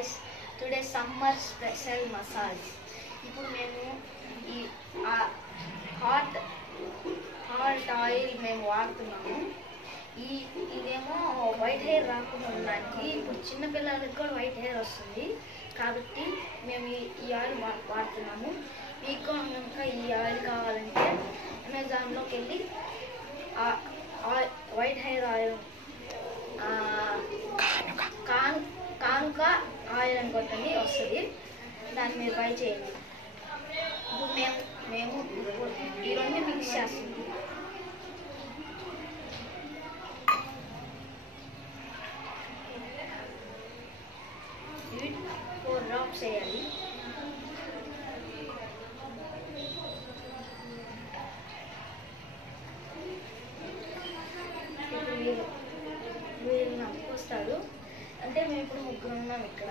guys, today summer special massage. ఇప్పుడు మేము ఈ హాట్ ఆయిల్ మేము వాడుతున్నాము. ఇదేమో వైట్ హెయిర్ రాకుండా ఉండడానికి. ఇప్పుడు చిన్నపిల్లలకి కూడా వైట్ హెయిర్ వస్తుంది కాబట్టి మేము ఈ ఆయిల్ వాడుతున్నాము. మీకు కనుక ఈ ఆయిల్ కావాలంటే అమెజాన్లోకి వెళ్ళి వైట్ హెయిర్ ఆయిల్ కానుక ఆయిల్ అని కొట్టండి, వస్తుంది. దాన్ని మీరు బై చేయండి. ఇప్పుడు మేము ఈ రెండు మిక్స్ చేస్తున్నాం. 4 డ్రాప్స్ వేయాలి. ఇప్పుడు వీళ్ళు నాకు వస్తారు అంటే మేము ఇప్పుడు ముగ్గురు ఉన్నాం ఇక్కడ.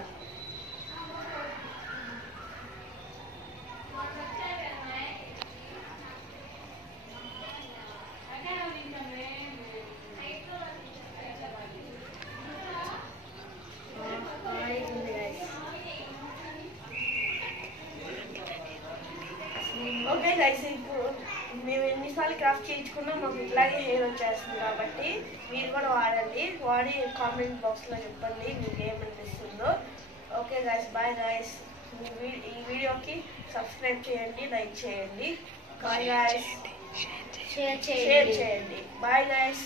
ఓకే గైస్, ఇప్పుడు మేము ఎన్నిసార్లు క్రాఫ్ట్ చేయించుకున్నా మాకు ఇట్లాగే హెయిర్ వచ్చేస్తుంది కాబట్టి మీరు కూడా వాడి కామెంట్ బాక్స్లో చెప్పండి మీకు ఏమనిపిస్తుందో. Okay guys, bye guys. ఈ వీడియోకి సబ్స్క్రైబ్ చేయండి, లైక్ చేయండి, బాయ్ గైస్, షేర్ చేయండి. Bye guys.